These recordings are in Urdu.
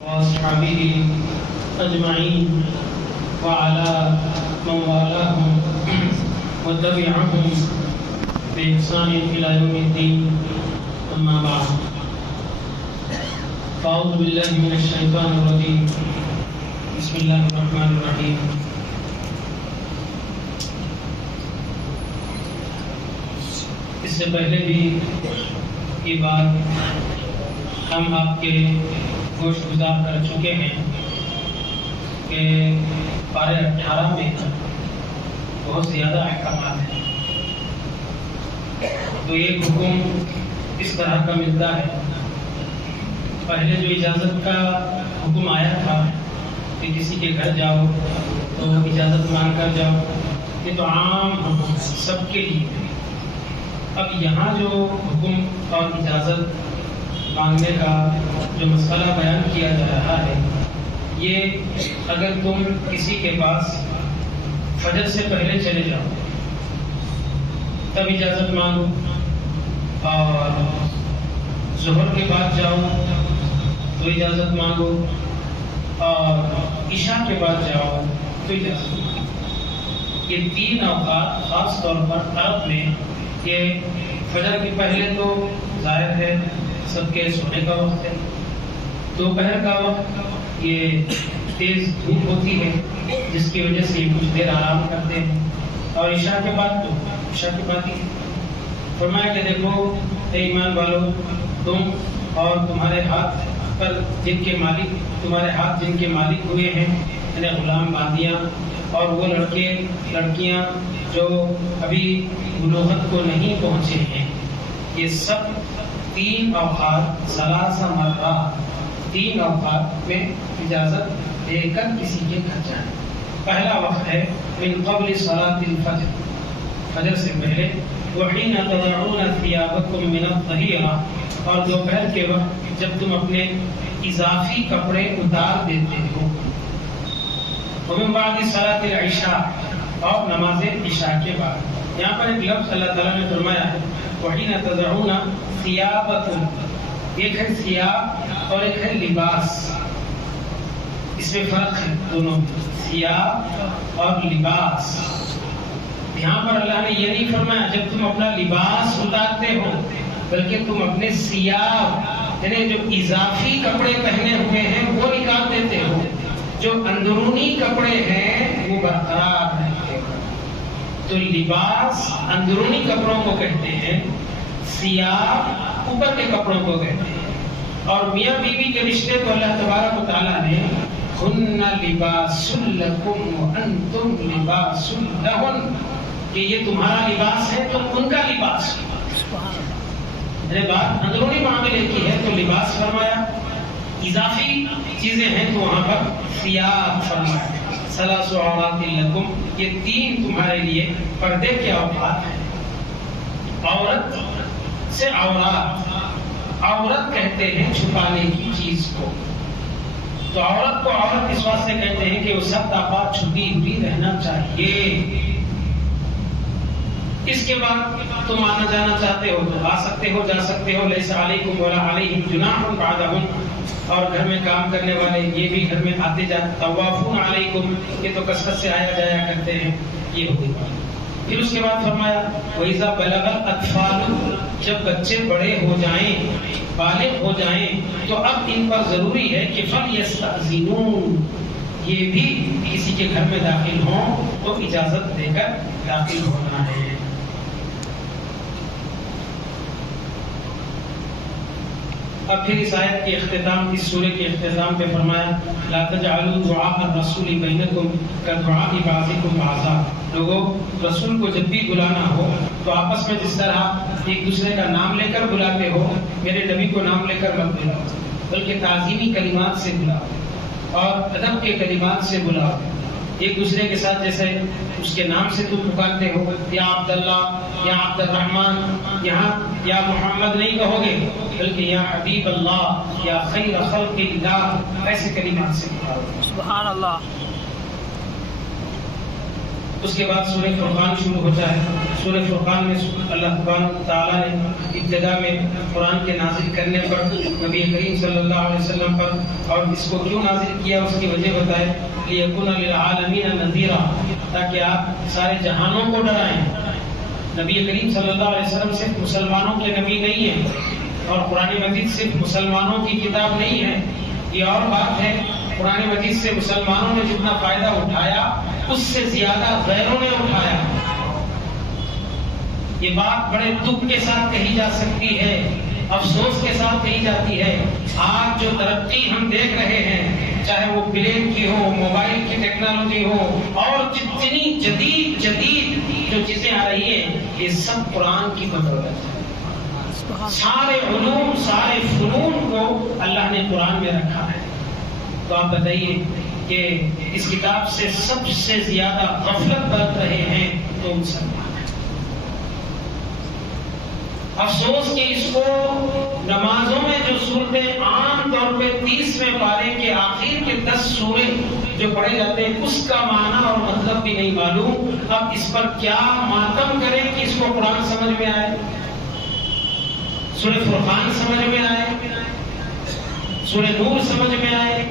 وأصحابه أجمعين وعلى من والاهم وتبعهم بإحسان إلى يوم الدين أما بعد فأعوذ بالله من الشيطان الرجيم بسم الله الرحمن الرحيم اس سے پہلے بھی یہ بات ہم آپ کے گوش گزار کر چکے ہیں کہ پارے 18 میں بہت زیادہ احکامات ہیں. تو ایک حکم اس طرح کا ملتا ہے. پہلے جو اجازت کا حکم آیا تھا کہ کسی کے گھر جاؤ تو اجازت مانگ کر جاؤ، یہ تو عام حکم سب کے لیے. اب یہاں جو حکم اور اجازت مانگنے کا جو مسئلہ بیان کیا جا رہا ہے، یہ اگر تم کسی کے پاس فجر سے پہلے چلے جاؤ تب اجازت مانگو، اور ظہر کے بعد جاؤ تو اجازت مانگو، اور عشاء کے بعد جاؤ تو اجازت مانگو. یہ 3 اوقات خاص طور پر عرب میں، کہ فجر کے پہلے تو ظاہر ہے سب کے سونے کا وقت ہے، دوپہر کا وقت یہ تیز دھوپ ہوتی ہے جس کی وجہ سے یہ کچھ دیر آرام کرتے ہیں، اور عشاء کے بعد تو عشاء کے بعد ہی فرمایا کہ دیکھو اے ایمان والو، تم اور تمہارے ہاتھ پر جن کے مالک، تمہارے ہاتھ جن کے مالک ہوئے ہیں، یعنی غلام باندیاں اور وہ لڑکے لڑکیاں جو ابھی بلوغت کو نہیں پہنچے ہیں، یہ سب 3 اوقات 3 مرات 3 اوقات میں اجازت دے کر کسی کے گھر جائیں. پہلا وقت ہے من قبل صلاة الفجر، فجر سے پہلے، وحین تضعون ثیابکم من الظہیرہ، اور دوپہر کے وقت جب تم اپنے اضافی کپڑے اتار دیتے ہو، ومن بعد صلاة العشاء، اور نماز عشاء کے بعد. یہاں پر ایک لفظ اللہ تعالیٰ نے فرمایا ہے وحین تضعون ثیابکم، ایک ہے ثیاب اور ایک ہے لباس. اس میں فرق ہے دونوں، ثیاب اور لباس. یہاں پر اللہ نے یہ نہیں فرمایا جب تم اپنا لباس اتارتے ہو، بلکہ تم اپنے ثیاب یعنی جو اضافی کپڑے پہنے ہوئے ہیں وہ نکال دیتے ہو، جو اندرونی کپڑے ہیں وہ برقرار رہتے ہو. تو لباس اندرونی کپڑوں کو کہتے ہیں، ثیاب اوپر کے کپڑوں کو کہتے ہیں. اور میاں بیوی کے رشتے کو اللہ تبارک و تعالیٰ نے ہن لباس لکم وانتم لباس لہن، کہ یہ تمہارا لباس ہے تم ان کا لباس. بات اندرونی معاملے کی ہے تو لباس فرمایا، اضافی چیزیں ہیں تو وہاں پر ثیاب فرمایا. ثلاث عورات لکم، یہ 3 تمہارے لیے پردے کے اوقات ہیں. عورت سے عورت کہتے ہیں چھپانے کی چیز کو. تو عورت کو عورت اس واسطے کہتے ہیں کہ وہ سب طاقت چھپی ہوئی رہنا چاہیے. اس کے بعد تم آنا جانا چاہتے ہو تو آ سکتے ہو، جا سکتے ہو. لیس علیکم ولا علیہم جناح بعدہم، اور گھر میں کام کرنے والے یہ بھی گھر میں آتے جاتے. طوافون علیکم، یہ تو کثرت سے آیا جایا کرتے ہیں. یہ ہو گئی. پھر اس کے بعد فرمایا وَإِذَا بَلَغَ الْأَطْفَالُ، جب بچے بڑے ہو جائیں، بالغ ہو جائیں، تو اب ان پر ضروری ہے کہ فَلْيَسْتَأْذِنُوا، یہ بھی کسی کے گھر میں داخل ہوں تو اجازت دے کر داخل ہونا ہے. اب پھر اس آیت کے اختتام، اس سورہ کے اختتام پہ فرمایا لا تجعلوا دعاء الرسول بینکم کدعاء بعضکم بعضا. لوگوں، رسول کو جب بھی بلانا ہو تو آپس میں جس طرح ایک دوسرے کا نام لے کر بلاتے ہو، میرے نبی کو نام لے کر مت بلاؤ، بلکہ تعظیمی کلمات سے بلاؤ اور ادب کے کلمات سے بلاؤ. ایک دوسرے کے ساتھ جیسے اس کے نام سے تم پکارتے ہو، یا عبداللہ، یا عبد الرحمن، یہاں یا محمد نہیں کہو گے، بلکہ یا حبیب اللہ، یا خیر خلق اللہ، ایسے کلمات سے پکارو. سبحان اللہ. اس کے بعد سورہ فرقان شروع ہوتا ہے. سورہ فرقان میں اللہ تبارک و تعالیٰ نے ابتدا میں قرآن کے نازل کرنے پر نبی کریم صلی اللہ علیہ وسلم پر اور اس کو کیوں نازل کیا اس کی وجہ بتائے. لیکن للعالمین نذیرا، تاکہ آپ سارے جہانوں کو ڈرائیں. نبی کریم صلی اللہ علیہ وسلم صرف مسلمانوں کے نبی نہیں ہیں اور قرآن مجید صرف مسلمانوں کی کتاب نہیں ہے. یہ اور بات ہے، قرآن مجید سے مسلمانوں نے جتنا فائدہ اٹھایا اس سے زیادہ غیروں نے اٹھایا. یہ بات بڑے دکھ کے ساتھ کہی جا سکتی ہے، افسوس کے ساتھ کہی جاتی ہے. آج جو ترقی ہم دیکھ رہے ہیں، چاہے وہ پلین کی ہو، موبائل کی ٹیکنالوجی ہو، اور جتنی جدید جو چیزیں آ رہی ہیں، یہ سب قرآن کی بدولت ہے. سارے علوم، سارے فنون کو اللہ نے قرآن میں رکھا ہے. تو آپ بتائیے کہ اس کتاب سے سب سے زیادہ غفلت برت رہے ہیں تو مسلمان. افسوس کہ اس کو نمازوں میں جو صورتیں عام طور پہ 30ویں پارے کے آخر کے 10 سورے جو پڑھے جاتے ہیں اس کا معنی اور مطلب بھی نہیں معلوم. اب اس پر کیا ماتم کریں کہ اس کو قرآن سمجھ میں آئے، سورہ فرقان سمجھ میں آئے، سورہ نور سمجھ میں آئے؟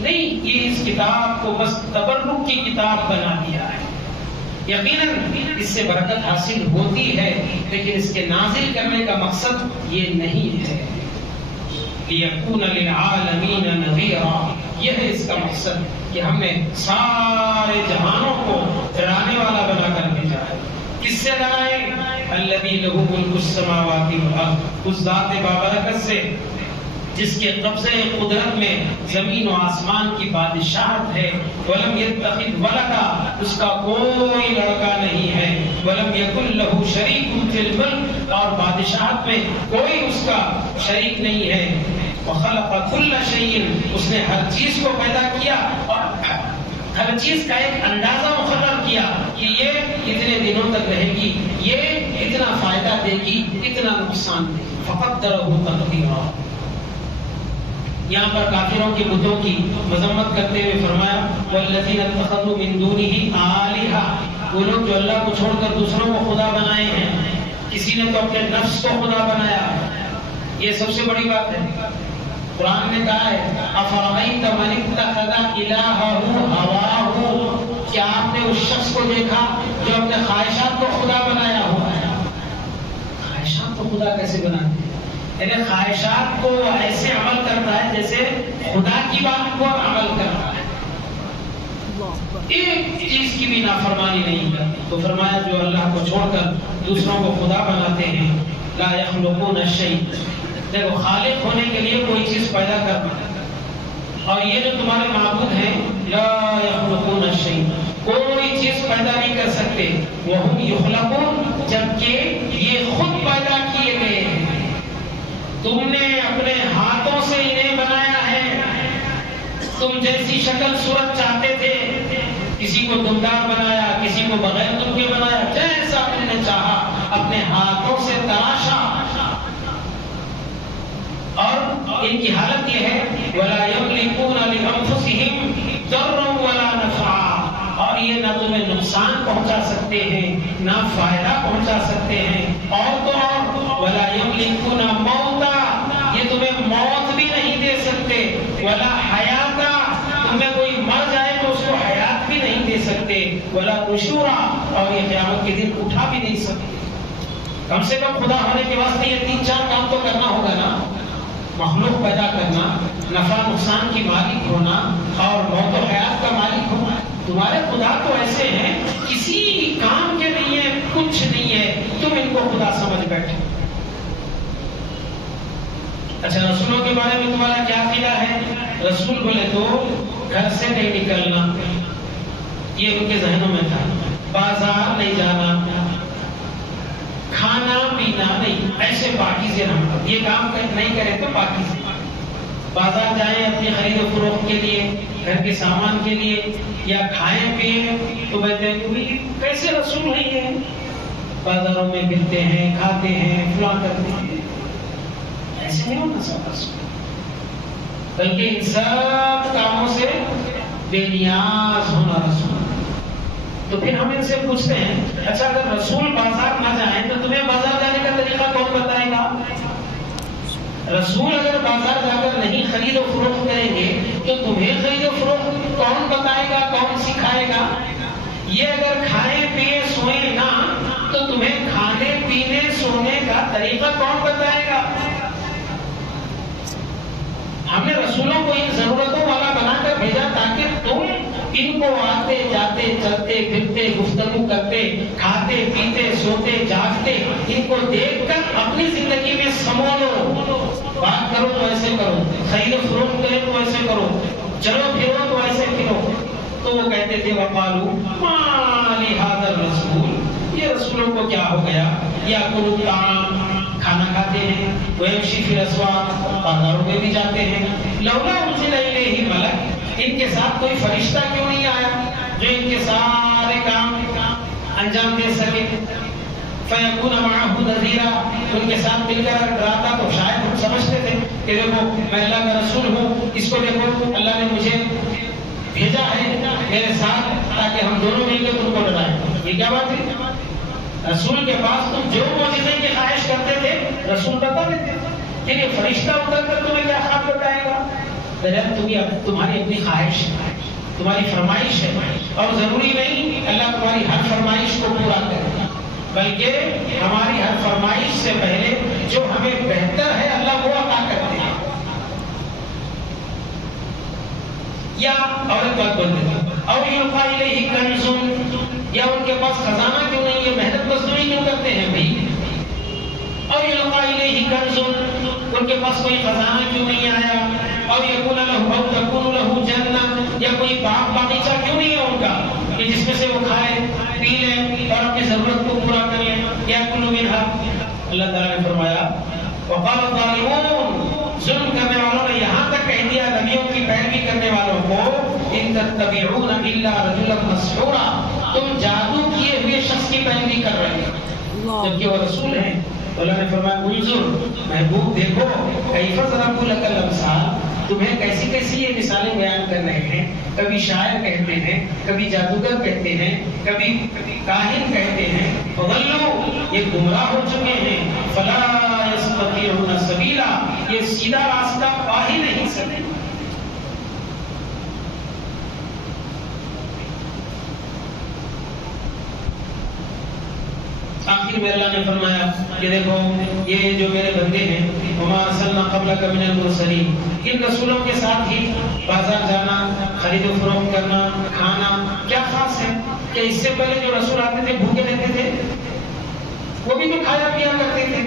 نہیں، یہ اس کتاب کو بس تبرک کی کتاب بنا دیا ہے. یقیناً اس سے برکت حاصل ہوتی ہے، لیکن اس کے نازل کرنے کا مقصد یہ نہیں ہے. لِيَكُونَ لِلْعَالَمِينَ نَذِيرًا، یہ ہے اس کا مقصد کہ ہم نے سارے جہانوں کو ڈرانے والا بنا کر بھیجا ہے. کس سے ڈرائیں؟ الَّذِي لَهُ مُلْكُ السَّمَاوَاتِ وَالْأَرْضِ، اس ذات بابرکت سے جس کے قبضے قدرت میں زمین و آسمان کی بادشاہت ہے. وَلَمْ يَتَّخِذْ وَلَدًا، اس کا کوئی لڑکا نہیں ہے. وَلَمْ يَكُنْ لَهُ شَرِيكٌ فِي الْمُلْكِ، اور بادشاہت میں کوئی اس کا شریک نہیں ہے. وَخَلَقَ كُلَّ شَيْءٍ، اس نے ہر چیز کو پیدا کیا اور ہر چیز کا ایک اندازہ مقرر کیا کہ یہ اتنے دنوں تک رہے گی، یہ اتنا فائدہ دے گی، اتنا نقصان دے گی. فَقَدَّرَهُ تَقْدِيرًا. یہاں پر کافروں کے بتوں کی مذمت کرتے ہوئے فرمایا وَالَّذِينَ اتَّخَذُوا مِن دُونِهِ آلِهَةً، وہ لوگ جو اللہ کو چھوڑ کر دوسروں کو خدا بنائے ہیں. کسی نے تو اپنے نفس کو خدا بنایا. یہ سب سے بڑی بات ہے. قرآن نے کہا ہے أَفَرَأَيْتَ مَنِ اتَّخَذَ إِلَٰهَهُ هَوَاهُ، کیا آپ نے اس شخص کو دیکھا جو اپنے خواہشات کو خدا بنایا ہوا ہے؟ خواہشات کو خدا کیسے بناتے ہیں؟ یعنی خواہشات کو ایسے عمل کرتا ہے جیسے خدا کی بات کو عمل کرتا ہے، ایک چیز کی بھی نافرمانی نہیں کرتی. تو فرمایا جو اللہ کو چھوڑ کر دوسروں کو خدا بناتے ہیں، لا یخلقون شیئا، دیکھو خالق ہونے کے لیے کوئی چیز پیدا کرنا، اور یہ جو تمہارے معبود ہیں لا یخلقون شیئا، کوئی چیز پیدا نہیں کر سکتے. وہم یخلقون، جبکہ یہ خود پیدا کیے گئے ہیں. تم نے اپنے ہاتھوں سے انہیں بنایا ہے. تم جیسی شکل صورت چاہتے تھے، کسی کو دمدار بنایا، کسی کو بغیر دم کے بنایا، جیسا تم نے چاہا اپنے ہاتھوں سے تراشا. اور ان کی حالت یہ ہے وَلَا يَمْلِكُونَ لِأَنفُسِهِمْ ضَرًّا وَلَا نَفْعًا، اور یہ نہ تمہیں نقصان پہنچا سکتے ہیں نہ فائدہ پہنچا سکتے ہیں. اور تو اور وَلَا يَمْلِكُونَ مَوْتًا، یہ تمہیں موت بھی نہیں دے سکتے. وَلَا حَيَاتًا، تمہیں کوئی مر جائے تو اس کو حیات بھی نہیں دے سکتے. وَلَا نُشُورًا، اور یہ قیامت کے دن اٹھا بھی نہیں سکتے. کم سے کم خدا ہونے کے واسطے یہ 3-4 کام تو کرنا ہوگا نا. مخلوق پیدا کرنا، نفع نقصان کی مالک ہونا، اور موت و حیات کا مالک ہونا. تمہارے خدا تو ایسے ہیں کسی کام کے نہیں ہے، کچھ نہیں ہے، تم ان کو خدا سمجھ بیٹھے. اچھا رسولوں کے بارے میں تمہارا کیا عقیدہ ہے؟ رسول بولے تو گھر سے نہیں نکلنا، یہ ان کے ذہنوں میں تھا. بازار نہیں جانا، کھانا پینا نہیں، ایسے پاکیزے رہنا. یہ کام نہیں کرے تو پاکیزے. بازار جائیں اپنی خرید و فروخت کے لیے، گھر کے سامان کے لیے، یا کھائیں پیئیں تو کہتے ہیں کیسے رسول ہیں یہ، بازاروں میں ملتے ہیں، کھاتے ہیں، فلاں کرتے ہیں. ایسے نہیں ہونا سب رسول، بلکہ ان سب کاموں سے بے نیاز ہونا رسول. تو پھر ہم ان سے پوچھتے ہیں اچھا اگر رسول بازار نہ جائیں تو تمہیں بازار جانے کا طریقہ کون بتائے گا؟ رسول اگر بازار جا کر نہیں خرید و فروخت کریں گے تو تمہیں خرید و فروخت کون بتائے گا، کون سکھائے گا؟ یہ اگر کھائیں پیے سوئیں نہ تو تمہیں کھانے پینے سونے کا طریقہ کون بتائے گا؟ ہم نے رسولوں کو ان ضرورتوں والا بنا کر بھیجا تاکہ تم ان کو آتے جاتے چلتے پھرتے گفتگو کرتے کھاتے پیتے سوتے جاگتے ان کو دیکھ کر اپنی زندگی میں سمو لو. بات کرو تو ایسے کرو، خرید و فروخت کرے تو ایسے کرو، چلو پھرو تو ایسے پھرو. تو وہ کہتے تھے وقالو ما لہذا الرسول، یہ رسولوں کو کیا ہو گیا، یاکلوا الطعام، کھانا کھاتے ہیں، ویمشی فی الاسواق، بازاروں میں بھی جاتے ہیں، لولا انزل الیہ ملک، ان کے ساتھ کوئی فرشتہ کیوں نہیں آیا جو ان کے سارے کام انجام دے سکے، فیکون معہ نذیرا، ان کے ساتھ مل کر رہا تھا تو شاید ہم سمجھتے تھے کہ دیکھو میں اللہ کا رسول ہوں، اس کو دیکھو اللہ نے مجھے بھیجا ہے میرے ساتھ تاکہ ہم دونوں مل کے تم کو ڈرائیں. یہ کیا بات ہے؟ رسول کے پاس تم جو معجزے کی خواہش کرتے تھے رسول بتا دیتے تھے، کہ یہ فرشتہ اتر کر تمہیں کیا خواب بتائے گا؟ تمہاری اپنی خواہش، تمہاری فرمائش ہے، اور ضروری نہیں اللہ تمہاری ہر فرمائش کو پورا کرے، بلکہ ہماری ہر فرمائش سے پہلے جو ہمیں بہتر ہے اللہ وہ عطا کرتے ہیں. یا اور ایک بات بول دیتا ہوں، اور یلقا الیہ کنز، یا ان کے پاس خزانہ کیوں نہیں ہے، محنت مزدوری کیوں کرتے ہیں بھائی؟ اور یلقا الیہ کنز، ان کے پاس کوئی خزانہ کیوں نہیں آیا؟ اور یکون لہ او تکون لہ جنہ، یا کوئی باغ باغیچہ کیوں نہیں ہے ان کا کہ جس میں سے وہ کھائے پی لیں اور اپنی ضرورت کو پورا کر لیں. یاکل منھا، اللہ تعالیٰ نے فرمایا وقال الظالمون، ظلم کرنے والوں نے یہاں تک کہہ دیا نبیوں کی پیروی کرنے والوں کو، ان تتبعون الا رجلا مسحورا، تم جادو کیے ہوئے شخص کی پیروی کر رہے ہیں جبکہ وہ رسول ہیں. اللہ نے فرمایا انظر، محبوب دیکھو، کیف ضربوا لک الامثال، تمہیں کیسی کیسی یہ مثالیں بیان کر رہے ہیں. کبھی شاعر کہتے ہیں، کبھی جادوگر کہتے ہیں، کبھی کاہن کہتے ہیں. فضلوا، یہ گمراہ ہو چکے ہیں. فلا یستطیعون سبیلا، یہ سیدھا راستہ پا ہی نہیں سکتے. آخر میں اللہ نے فرمایا کہ دیکھو یہ جو میرے بندے ہیں، وما ارسلنا قبلک من المرسلین، ان رسولوں کے ساتھ ہی بازار جانا، خرید و فروخت کرنا، کھانا کیا خاص ہے کہ اس سے پہلے جو رسول آتے تھے بھوکے رہتے تھے، وہ بھی تو کھایا پیا کرتے تھے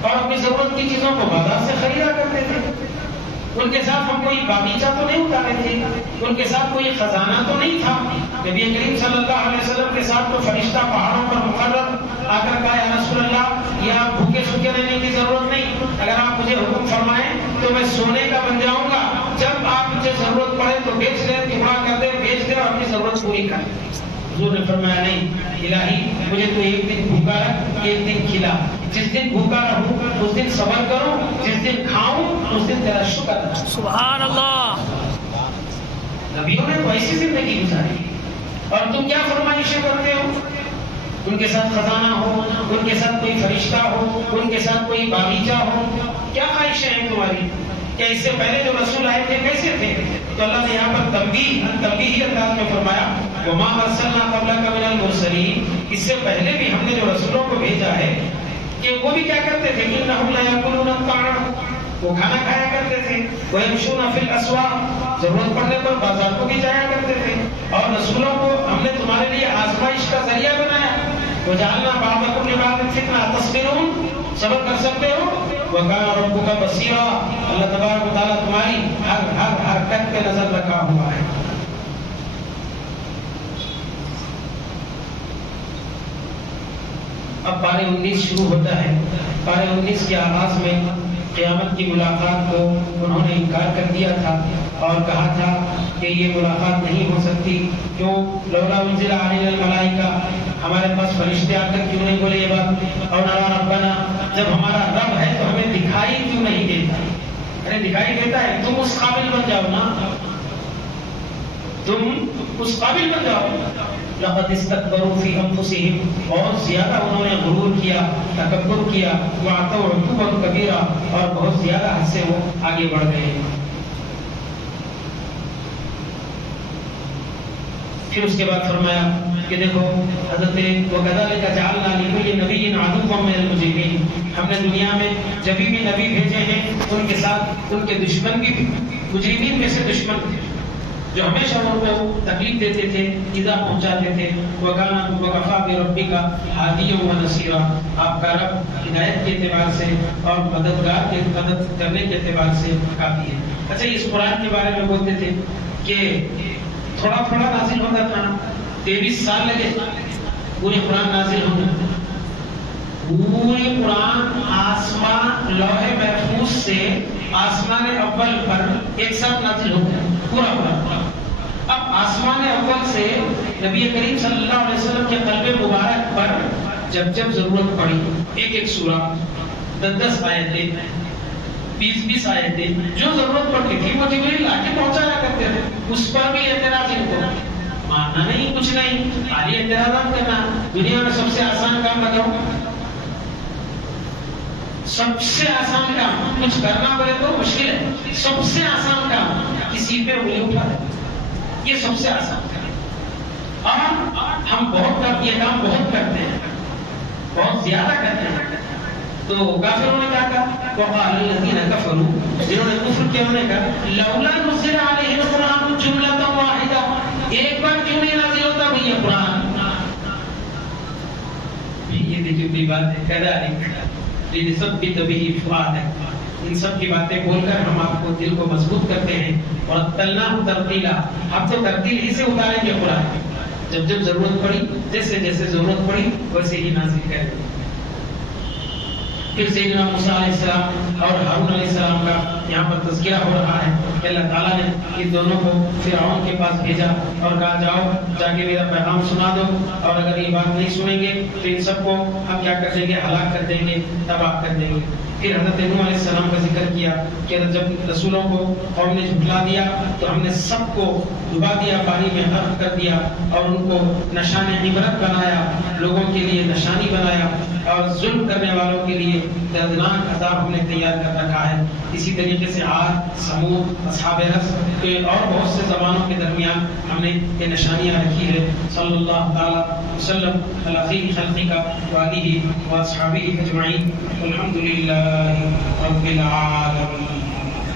اور اپنی ضرورت کی چیزوں کو بازار سے خریدا کرتے تھے. ان کے ساتھ ہم کوئی باغیچہ تو نہیں اتارے تھے، ان کے ساتھ کوئی خزانہ تو نہیں تھا. نبی کریم صلی اللہ علیہ وسلم کے ساتھ تو فرشتہ پہاڑوں پر مقرر آ کر کہا یا رسول اللہ یہ آپ بھوکے سوکھے رہنے کی ضرورت نہیں، اگر آپ مجھے حکم فرمائیں تو میں سونے کا بن جاؤں گا، جب آپ مجھے ضرورت پڑے تو بیچ دیں، ٹکڑا کر دیں، بیچ دیں اور اپنی ضرورت پوری کریں. حضور نے فرمایا نہیں الہی مجھے تو ایک دن بھوکا رکھ، ایک دن کھلا، جس دن بھوکا رہوں اس دن صبر کروں، جس دن کھاؤں اس دن تیرا شکر. سبحان اللہ. نبیوں نے تو ایسی زندگی گزاری، اور تم کیا فرمائشیں کرتے ہو؟ ان کے ساتھ خزانہ ہو، ان کے ساتھ کوئی فرشتہ ہو، ان کے ساتھ کوئی باغیچہ ہو، کیا خواہشیں ہیں تمہاری؟ کہ اس سے پہلے جو رسول آئے تھے کیسے تھے؟ تو اللہ نے یہاں پر تنبیہی انداز میں فرمایا وما ارسلنا قبلک من المرسلین، اس سے پہلے بھی ہم نے جو رسولوں کو بھیجا ہے کہ وہ بھی کیا کرتے تھے، انہم لیاکلون الطعام، وہ کھانا کھایا کرتے تھے، ویمشون فی الاسواق، ضرورت پڑنے پر بازار کو بھی جایا کرتے تھے. اور رسولوں کو ہم نے تمہارے لیے آزمائش کا ذریعہ بنایا. وجعلنا بعضکم لبعض فتنہ تصبرون، صبر کر سکتے ہو. وکان ربک بصیرا، اللہ تبارک و تعالیٰ تمہاری ہر حرکت پہ نظر رکھا ہوا ہے. اب پارے 19 شروع ہوتا ہے. پارے 19 کے آغاز میں قیامت کی ملاقات کو انہوں نے انکار کر دیا تھا اور کہا تھا کہ یہ ملاقات نہیں ہو سکتی. کیوں؟ لولا انزل علینا الملائکہ، ہمارے پاس فرشتے آ کر کیوں نہیں بولے یہ بات؟ اور نرا ربنا، جب ہمارا رب ہے تو ہمیں دکھائی کیوں نہیں دیتا؟ ارے دکھائی دیتا ہے، تم اس قابل بن جاؤ نا. تم اس قابل بن جاؤ. لقد استكبروا في انفسهم, بہت زیادہ انہوں نے غرور کیا, تکبر کیا, وعتوا عتوا کبیرا, اور بہت زیادہ حد سے وہ آگے بڑھ گئے. پھر اس کے بعد فرمایا کہ دیکھو حضرت وَكَذَلِكَ جَعَلْنَا لِكُلِّ نَبِيٍّ عَدُوًّا مِنَ الْمُجْرِمِينَ, ہم نے دنیا میں جب بھی نبی بھیجے ہیں ان کے ساتھ ان کے دشمن بھی مجرمین میں سے دشمن تھے جو ہمیشہ ان کو تکلیف دیتے تھے, ایذا پہنچاتے تھے. وَكَفَىٰ بِرَبِّكَ هَادِيًّا وَنَصِيرًا, آپ کا رب ہدایت کے اعتبار سے اور مددگار کے مدد کرنے کے اعتبار سے کافی ہے. اچھا, اس قرآن کے بارے میں بولتے تھے کہ تھوڑا تھوڑا نازل ہوتا تھا, 23 سال لگے پورے قرآن نازل ہونے. پورے قرآن آسمان لوح محفوظ سے آسمان اول پر ایک ساتھ نازل ہو گیا پورا قرآن. اب آسمان اول سے نبی کریم صلی اللہ علیہ وسلم کے قلب مبارک پر جب جب ضرورت پڑی ایک ایک سورہ, 10 آیتیں, 20 آیتیں, جو ضرورت پڑتی تھی وہ جبریل لا کے پہنچایا کرتے تھے. اس پر بھی اعتراض ان کو ماننا نہیں, کچھ نہیں, خالی اعتراضات کرنا. دنیا میں سب سے آسان کام بتاؤ, سب سے آسان کام, کچھ کرنا پڑے تو مشکل ہے, سب سے آسان کام کسی پہ انگلی اٹھا دے, یہ سب سے آسان کام. اور ہم یہ کام بہت کرتے ہیں, بہت زیادہ کرتے ہیں. تو کافروں نے کہا وقال الذين كفروا, جنہوں نے کفر کیا انہوں نے کہا لولا نزل عليه القرآن جملة واحدة, ایک بار کیوں نہیں نازل ہوتا بھئی یہ قرآن. یہ دیکھیے کوئی بات ہے, كذلك لنثبت به فؤادك, ان سب کی باتیں بول کر ہم آپ کو دل کو مضبوط کرتے ہیں. اور تلناه ترتیلا, اب تو ترتیل ہی سے اتاریں گے قرآن, جب جب ضرورت پڑی, جیسے جیسے ضرورت پڑی ویسے ہی نازل کریں گے. پھر سیدنا موسیٰ علیہ السلام اور ہارون علیہ السلام کا یہاں پر تذکرہ ہو رہا ہے کہ اللہ تعالیٰ نے ان دونوں کو فرعون کے پاس بھیجا اور کہا جاؤ جا کے میرا پیغام سنا دو, اور اگر یہ بات نہیں سنیں گے تو ان سب کو ہم کیا کر دیں گے, ہلاک کر دیں گے, تباہ کر دیں گے. پھر حضرت نوح علیہ السلام کا ذکر کیا کہ جب رسولوں کو قوم نے جھٹلا دیا تو ہم نے سب کو ڈبا دیا, پانی میں غرق کر دیا, اور ان کو نشان عبرت بنایا, لوگوں کے لیے نشانی بنایا, اور ظلم کرنے والوں کے لیے دردناک عذاب ہم نے تیار کر رکھا ہے. اسی طریقے سے عاد, سمود, اصحاب رس کے اور بہت سے زبانوں کے درمیان ہم نے یہ نشانیاں رکھی ہے. صلی اللہ تعالی وسلم علی خیر خلقہ وآلہ واصحابہ اجمعین, الحمد للہ رب العالمین.